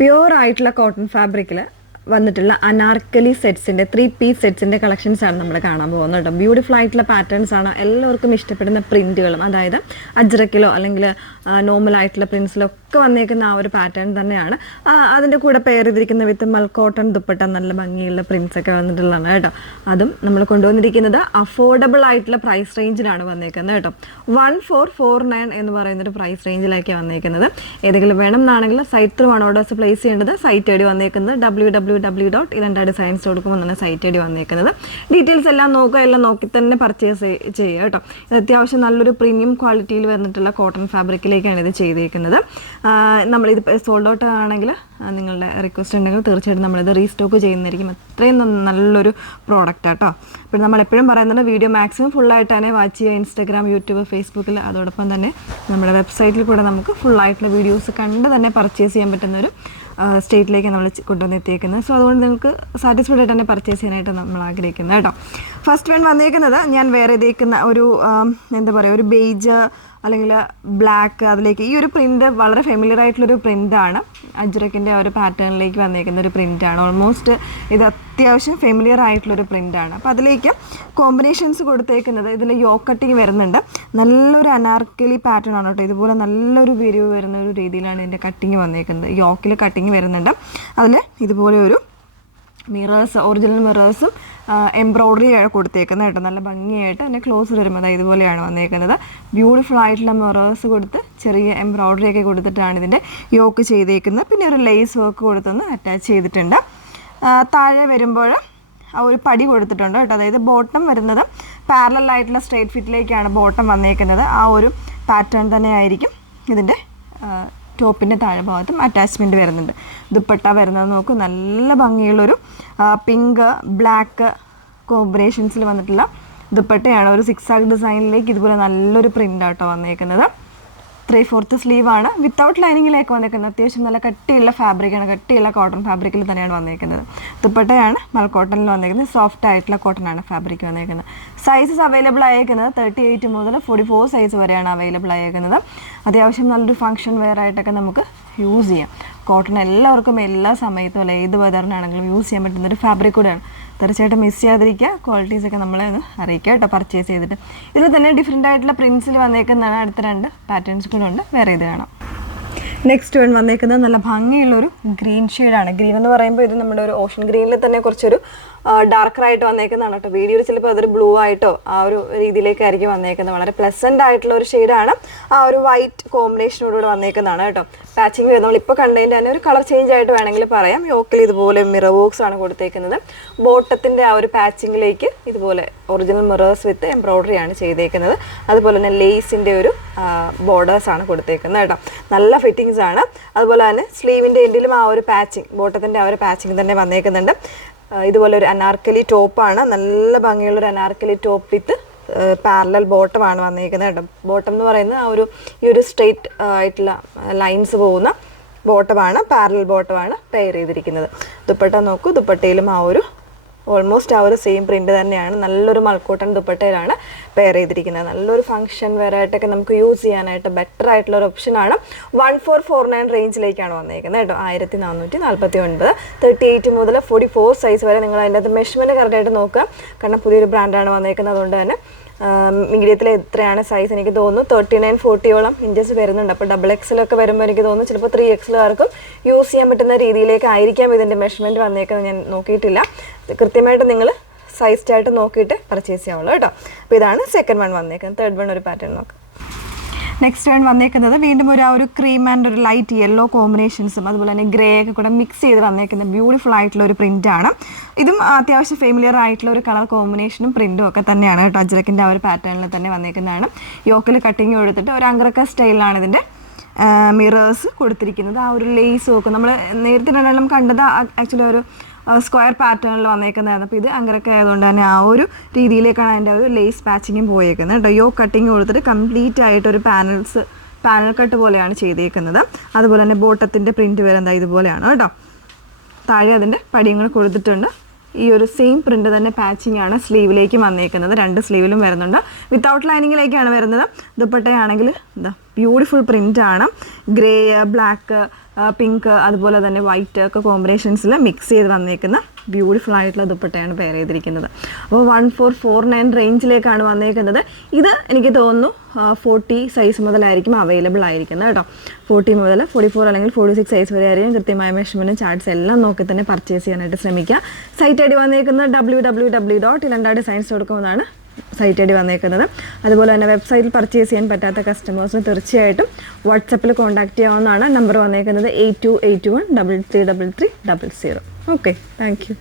Pure ആയിട്ടുള്ള cotton ഫാബ്രിക്കിൽ വന്നിട്ടുള്ള അനാർക്കലി സെറ്റ്സിൻ്റെ 3 പീസ് സെറ്റ്സിൻ്റെ കളക്ഷൻസ് ആണ് നമ്മൾ കാണാൻ പോകുന്നത് കേട്ടോ. ബ്യൂട്ടിഫുൾ ആയിട്ടുള്ള പാറ്റേൺസ് ആണ്, എല്ലാവർക്കും ഇഷ്ടപ്പെടുന്ന പ്രിൻറ്റുകളും, അതായത് അജ്രക്കിലോ അല്ലെങ്കിൽ നോർമൽ ആയിട്ടുള്ള പ്രിൻസിലോ ഒക്കെ വന്നേക്കുന്ന ആ ഒരു പാറ്റേൺ തന്നെയാണ്. അതിൻ്റെ കൂടെ പെയർ ചെയ്തിരിക്കുന്ന വിത്ത് മൽക്കോട്ടൺ ദുപ്പട്ട, നല്ല ഭംഗിയുള്ള പ്രിൻസ് ഒക്കെ വന്നിട്ടുള്ളതാണ് കേട്ടോ. അതും നമ്മൾ കൊണ്ടുവന്നിരിക്കുന്നത് അഫോർഡബിൾ ആയിട്ടുള്ള പ്രൈസ് റേഞ്ചിലാണ് വന്നേക്കുന്നത് കേട്ടോ. 1449 എന്ന് പറയുന്നൊരു പ്രൈസ് റേഞ്ചിലേക്ക് വന്നേക്കുന്നത്. ഏതെങ്കിലും വേണം എന്നാണെങ്കിൽ സൈറ്റ് ത്രൂ ആണ് ഓർഡേഴ്സ് പ്ലേസ് ചെയ്യേണ്ടത്. സൈറ്റ് ഐ ഡി വന്നേക്കുന്നത് www.ilandadesigns.com എന്നാണ് സൈറ്റ് ഐ ഡി വന്നേക്കുന്നത്. ഡീറ്റെയിൽസ് എല്ലാം നോക്കുക, എല്ലാം നോക്കി തന്നെ പർച്ചേസ് ചെയ്യുക കേട്ടോ. ഇത് അത്യാവശ്യം നല്ലൊരു പ്രീമിയം ക്വാളിറ്റിയിൽ വന്നിട്ടുള്ള കോട്ടൺ ഫാബ്രിക്കിലേക്കാണ് ഇത് ചെയ്തേക്കുന്നത്. നമ്മളിത് സോൾഡ് ഔട്ട് ആണെങ്കിൽ നിങ്ങളുടെ റിക്വസ്റ്റ് ഉണ്ടെങ്കിൽ തീർച്ചയായിട്ടും നമ്മളിത് റീസ്റ്റോക്ക് ചെയ്യുന്നതായിരിക്കും. അത്രയും നല്ലൊരു പ്രോഡക്റ്റ് കേട്ടോ. പിന്നെ നമ്മളെപ്പോഴും പറയുന്നത് വീഡിയോ മാക്സിമം ഫുള്ളായിട്ട് തന്നെ വാച്ച് ചെയ്യുക. ഇൻസ്റ്റാഗ്രാം, യൂട്യൂബ്, ഫേസ്ബുക്കിൽ, അതോടൊപ്പം തന്നെ നമ്മുടെ വെബ്സൈറ്റിൽ കൂടെ നമുക്ക് ഫുള്ളായിട്ടുള്ള വീഡിയോസ് കണ്ട് തന്നെ പർച്ചേസ് ചെയ്യാൻ പറ്റുന്നൊരു സ്റ്റേറ്റിലേക്ക് നമ്മൾ കൊണ്ടുവന്നെത്തിയേക്കുന്നത്. സോ അതുകൊണ്ട് നിങ്ങൾക്ക് സാറ്റിസ്ഫൈഡ് ആയിട്ട് തന്നെ പർച്ചേസ് ചെയ്യാനായിട്ട് നമ്മൾ ആഗ്രഹിക്കുന്നത് കേട്ടോ. ഫസ്റ്റ് വൺ വന്നേക്കുന്നത് ഞാൻ വേറെ ഇതേക്കുന്ന ഒരു എന്താ പറയുക, ഒരു ബേജ് അല്ലെങ്കിൽ ബ്ലാക്ക്, അതിലേക്ക് ഈ ഒരു പ്രിൻറ്റ് വളരെ ഫെമിലിയർ ആയിട്ടുള്ളൊരു പ്രിൻ്റാണ്. അജ്രക്കിൻ്റെ ആ ഒരു പാറ്റേണിലേക്ക് വന്നേക്കുന്ന ഒരു പ്രിൻ്റാണ്. ഓൾമോസ്റ്റ് ഇത് അത്യാവശ്യം ഫെമിലിയർ ആയിട്ടുള്ളൊരു പ്രിൻ്റാണ്. അപ്പോൾ അതിലേക്ക് കോമ്പിനേഷൻസ് കൊടുത്തേക്കുന്നത് ഇതിൽ യോക്ക് കട്ടിങ് വരുന്നുണ്ട്. നല്ലൊരു അനാർക്കലി പാറ്റേൺ ആണ് കേട്ടോ. ഇതുപോലെ നല്ലൊരു വിരിവ് വരുന്ന ഒരു രീതിയിലാണ് ഇതിൻ്റെ കട്ടിങ് വന്നേക്കുന്നത്. യോക്കിൽ കട്ടിങ് വരുന്നുണ്ട്. അതിൽ ഇതുപോലെ ഒരു മിറേഴ്സ്, ഒറിജിനൽ മിറേഴ്സും എംബ്രോയ്ഡറി കൊടുത്തേക്കുന്നത് കേട്ടോ. നല്ല ഭംഗിയായിട്ട് തന്നെ ക്ലോസ് വരുമ്പോൾ ഇതുപോലെയാണ് വന്നേക്കുന്നത്. ബ്യൂട്ടിഫുൾ ആയിട്ടുള്ള മിറേഴ്സ് കൊടുത്ത് ചെറിയ എംബ്രോയ്ഡറി ഒക്കെ കൊടുത്തിട്ടാണ് ഇതിൻ്റെ യോക്ക് ചെയ്തേക്കുന്നത്. പിന്നെ ഒരു ലേസ് വർക്ക് കൊടുത്തൊന്ന് അറ്റാച്ച് ചെയ്തിട്ടുണ്ട്. താഴെ വരുമ്പോൾ ആ ഒരു പടി കൊടുത്തിട്ടുണ്ട് കേട്ടോ. അതായത് ബോട്ടം വരുന്നത് പാരലൽ ആയിട്ടുള്ള സ്ട്രേറ്റ് ഫിറ്റിലേക്കാണ് ബോട്ടം വന്നേക്കുന്നത്. ആ ഒരു പാറ്റേൺ തന്നെ ആയിരിക്കും ഇതിൻ്റെ ടോപ്പിൻ്റെ താഴെ ഭാഗത്തും അറ്റാച്ച്മെൻറ്റ് വരുന്നുണ്ട്. ദുപ്പട്ട വരുന്നത് നോക്കൂ, നല്ല ഭംഗിയുള്ളൊരു പിങ്ക് ബ്ലാക്ക് കോമ്പിനേഷൻസിൽ വന്നിട്ടുള്ള ദുപ്പട്ടയാണ്. ഒരു സിക്സാഗ് ഡിസൈനിലേക്ക് ഇതുപോലെ നല്ലൊരു പ്രിൻ്റ് ആട്ടോ വന്നേക്കുന്നത്. 3/4 സ്ലീവാണ്. വിത്തൗട്ട് ലൈനിങ്ങിലേക്ക് വന്നേക്കുന്നത്. അത്യാവശ്യം നല്ല കട്ടിയുള്ള ഫാബ്രിക്കാണ്, കട്ടിയുള്ള കോട്ടൺ ഫാബ്രിക്കിൽ തന്നെയാണ് വന്നേക്കുന്നത്. ദുപ്പട്ടയാണ് മൽക്കോട്ടണിൽ വന്നേക്കുന്നത്. സോഫ്റ്റ് ആയിട്ടുള്ള കോട്ടനാണ് ഫാബ്രിക് വന്നേക്കുന്നത്. സൈസസ് അവൈലബിൾ ആയേക്കുന്നത് 38 മുതൽ 44 സൈസ് വരെയാണ് അവൈലബിൾ ആയേക്കുന്നത്. അത്യാവശ്യം നല്ലൊരു ഫംഗ്ഷൻ വെയർ ആയിട്ടൊക്കെ നമുക്ക് യൂസ് ചെയ്യാം. കോട്ടൺ എല്ലാവർക്കും എല്ലാ സമയത്തും അല്ല ഏത് വെതറിനാണെങ്കിലും യൂസ് ചെയ്യാൻ പറ്റുന്നൊരു ഫാബ്രിക് കൂടെയാണ്. തീർച്ചയായിട്ടും മിസ് ചെയ്യാതിരിക്കുക. ക്വാളിറ്റീസൊക്കെ നമ്മളെ ഒന്ന് അറിയിക്കുക കേട്ടോ പർച്ചേസ് ചെയ്തിട്ട്. ഇതിൽ തന്നെ ഡിഫറെൻ്റ് ആയിട്ടുള്ള പ്രിൻസിൽ വന്നേക്കുന്നതാണ്. അടുത്ത 2 പാറ്റേൺസ് കൂടെ ഉണ്ട്, വേറെ ഇത് കാണാം. നെക്സ്റ്റ് വൺ വന്നേക്കുന്നത് നല്ല ഭംഗിയുള്ളൊരു ഗ്രീൻ ഷെയ്ഡാണ്. ഗ്രീൻ എന്ന് പറയുമ്പോൾ ഇത് നമ്മുടെ ഒരു ഓഷൻ ഗ്രീനിൽ തന്നെ കുറച്ചൊരു ഡാർക്കറായിട്ട് വന്നേക്കുന്നതാണ് കേട്ടോ. വീഡിയോയിൽ ചിലപ്പോൾ അതൊരു ബ്ലൂ ആയിട്ടോ ആ ഒരു രീതിയിലേക്കായിരിക്കും വന്നേക്കുന്നത്. വളരെ പ്ലസൻ്റ് ആയിട്ടുള്ള ഒരു ഷെയ്ഡാണ്. ആ ഒരു വൈറ്റ് കോമ്പിനേഷനോടുകൂടെ വന്നേക്കുന്നതാണ് കേട്ടോ. പാച്ചിങ് വരുന്നത് നമ്മളിപ്പോൾ കണ്ടതിൻ്റെ തന്നെ ഒരു കളർ ചേഞ്ച് ആയിട്ട് വേണമെങ്കിൽ പറയാം. യോക്കിൽ ഇതുപോലെ മിറർ വർക്ക്സ് ആണ് കൊടുത്തേക്കുന്നത്. ബോട്ടത്തിൻ്റെ ആ ഒരു പാച്ചിങ്ങിലേക്ക് ഇതുപോലെ ഒറിജിനൽ മിറേഴ്സ് വിത്ത് എംബ്രോയ്ഡറി ആണ് ചെയ്തേക്കുന്നത്. അതുപോലെ തന്നെ ലേസിൻ്റെ ഒരു ബോർഡേഴ്സ് ആണ് കൊടുത്തേക്കുന്നത് കേട്ടോ. നല്ല ഫിറ്റിങ്സ് ആണ്. അതുപോലെ തന്നെ സ്ലീവിൻ്റെ എൻഡിലും ആ ഒരു പാച്ചിങ്, ബോട്ടത്തിൻ്റെ ആ ഒരു പാച്ചിങ് തന്നെ വന്നേക്കുന്നുണ്ട്. ഇതുപോലെ ഒരു അനാർക്കലി ടോപ്പാണ്. നല്ല ഭംഗിയുള്ളൊരു അനാർക്കലി ടോപ്പ് വിത്ത് പാരലൽ ബോട്ടമാണ് വന്നേക്കുന്നത് കേട്ടോ. ബോട്ടം എന്ന് പറയുന്നത് ആ ഒരു ഈ ഒരു സ്ട്രെയിറ്റ് ആയിട്ടുള്ള ലൈൻസ് പോകുന്ന ബോട്ടമാണ്, പാരലൽ ബോട്ടമാണ് പെയർ ചെയ്തിരിക്കുന്നത്. ദുപ്പട്ട നോക്കൂ, ദുപ്പട്ടയിലും ആ ഒരു ഓൾമോസ്റ്റ് ആ ഒരു സെയിം പ്രിൻ്റ് തന്നെയാണ്. നല്ലൊരു മൽക്കോട്ടൺ ദുപ്പട്ടയിലാണ് പെയർ ചെയ്തിരിക്കുന്നത്. നല്ലൊരു ഫംഗ്ഷൻ വെയറായിട്ടൊക്കെ നമുക്ക് യൂസ് ചെയ്യാനായിട്ട് ബെറ്റർ ആയിട്ടുള്ള ഒരു ഓപ്ഷനാണ്. 1449 റേഞ്ചിലേക്കാണ് വന്നേക്കുന്നത് കേട്ടോ. 1449. 38 മുതൽ 44 സൈസ് വരെ നിങ്ങൾ അതിൻ്റെ അകത്ത് മെഷർമെൻറ്റ് കറക്റ്റായിട്ട് നോക്കുക. കാരണം പുതിയൊരു ബ്രാൻഡാണ് വന്നേക്കുന്നത്. അതുകൊണ്ട് തന്നെ മീഡിയത്തിൽ എത്രയാണ് സൈസ് എനിക്ക് തോന്നുന്നു 39-40ഓളം ഇഞ്ചസ് വരുന്നുണ്ട്. അപ്പോൾ XXL ഒക്കെ വരുമ്പോൾ എനിക്ക് തോന്നുന്നു ചിലപ്പോൾ 3XLകാർക്കും യൂസ് ചെയ്യാൻ പറ്റുന്ന രീതിയിലേക്കായിരിക്കാം ഇതിൻ്റെ മെഷർമെൻറ്റ് വന്നേക്കുന്നത്. ഞാൻ നോക്കിയിട്ടില്ല. കൃത്യമായിട്ട് നിങ്ങൾ സൈസ് ആയിട്ട് നോക്കിയിട്ട് പർച്ചേസ് ചെയ്യാവുള്ളൂ കേട്ടോ. അപ്പോൾ ഇതാണ് സെക്കൻഡ് വൺ വന്നേക്കുന്നത്. തേർഡ് വൺ ഒരു പാറ്റേൺ നോക്കാം. നെക്സ്റ്റ് വൺ വന്നേക്കുന്നത് വീണ്ടും ഒരു ക്രീം ആൻഡ് ഒരു ലൈറ്റ് യെല്ലോ കോമ്പിനേഷൻസും അതുപോലെ തന്നെ ഗ്രേ ഒക്കെ കൂടെ മിക്സ് ചെയ്ത് വന്നേക്കുന്ന ബ്യൂട്ടിഫുൾ ആയിട്ടുള്ള ഒരു പ്രിൻ്റാണ്. ഇതും അത്യാവശ്യം ഫെമിലിയർ ആയിട്ടുള്ള ഒരു കളർ കോമ്പിനേഷനും പ്രിൻറ്റും ഒക്കെ തന്നെയാണ് കേട്ടോ. അജ്രക്കിൻ്റെ ആ ഒരു പാറ്റേണിൽ തന്നെ വന്നേക്കുന്നതാണ്. യോക്കിൽ കട്ടിങ് കൊടുത്തിട്ട് ഒരു അംഗ്രക്ക സ്റ്റൈലിലാണ് ഇതിൻ്റെ മിറേഴ്സ് കൊടുത്തിരിക്കുന്നത്. ആ ഒരു ലേസ് നോക്കും. നമ്മൾ നേരത്തെ രണ്ടെണ്ണം കണ്ടത് ആക്ച്വലി ഒരു സ്ക്വയർ പാറ്റേണിൽ വന്നേക്കുന്നതായിരുന്നു. അപ്പോൾ ഇത് അങ്കരക്ക ആയതുകൊണ്ട് തന്നെ ആ ഒരു രീതിയിലേക്കാണ് അതിൻ്റെ ഒരു ലേസ് പാച്ചിങ്ങും പോയേക്കുന്നത് കേട്ടോ. യോ കട്ടിങ് കൊടുത്തിട്ട് കംപ്ലീറ്റ് ആയിട്ടൊരു പാനൽ കട്ട് പോലെയാണ് ചെയ്തേക്കുന്നത്. അതുപോലെ തന്നെ ബോട്ടത്തിൻ്റെ പ്രിൻറ്റ് വരുന്നത് ഇതുപോലെയാണ് കേട്ടോ. താഴെ അതിൻ്റെ പടിയും കൂടെ കൊടുത്തിട്ടുണ്ട്. ഈ ഒരു സെയിം പ്രിൻ്റ് തന്നെ പാച്ചിങ് ആണ് സ്ലീവിലേക്ക് വന്നേക്കുന്നത്. 2 സ്ലീവിലും വരുന്നുണ്ട്. വിത്തൗട്ട് ലൈനിങ്ങിലേക്കാണ് വരുന്നത്. ദുപ്പട്ടയാണെങ്കിൽ എന്താ ബ്യൂട്ടിഫുൾ പ്രിൻ്റാണ്. ഗ്രേ, ബ്ലാക്ക്, പിങ്ക് അതുപോലെ തന്നെ വൈറ്റ് ഒക്കെ കോമ്പിനേഷൻസിൽ മിക്സ് ചെയ്ത് വന്നേക്കുന്ന ബ്യൂട്ടിഫുൾ ആയിട്ടുള്ള ദുപ്പട്ടയാണ് പെയർ ചെയ്തിരിക്കുന്നത്. അപ്പോൾ 1449 റേഞ്ചിലേക്കാണ് വന്നേക്കുന്നത്. ഇത് എനിക്ക് തോന്നുന്നു 40 സൈസ് മുതലായിരിക്കും അവൈലബിൾ ആയിരിക്കുന്നത് കേട്ടോ. 40 മുതൽ 44 അല്ലെങ്കിൽ 46 സൈസ് വരെ ആയിരിക്കും. കൃത്യമായ മെഷർമെൻറ്റും ചാർട്ട്സ് എല്ലാം നോക്കി തന്നെ പർച്ചേസ് ചെയ്യാനായിട്ട് ശ്രമിക്കുക. സൈറ്റ് ഐ ഡി വന്നേക്കുന്നത് www.ilandadesigns.com എന്നാണ് സൈറ്റ് ഐ ഡി വന്നേക്കുന്നത്. അതുപോലെ തന്നെ വെബ്സൈറ്റിൽ പർച്ചേസ് ചെയ്യാൻ പറ്റാത്ത കസ്റ്റമേഴ്സിന് തീർച്ചയായിട്ടും വാട്സപ്പിൽ കോൺടാക്ട് ചെയ്യാവുന്നതാണ്. നമ്പർ വന്നേക്കുന്നത് 8281333300. Okay, thank you.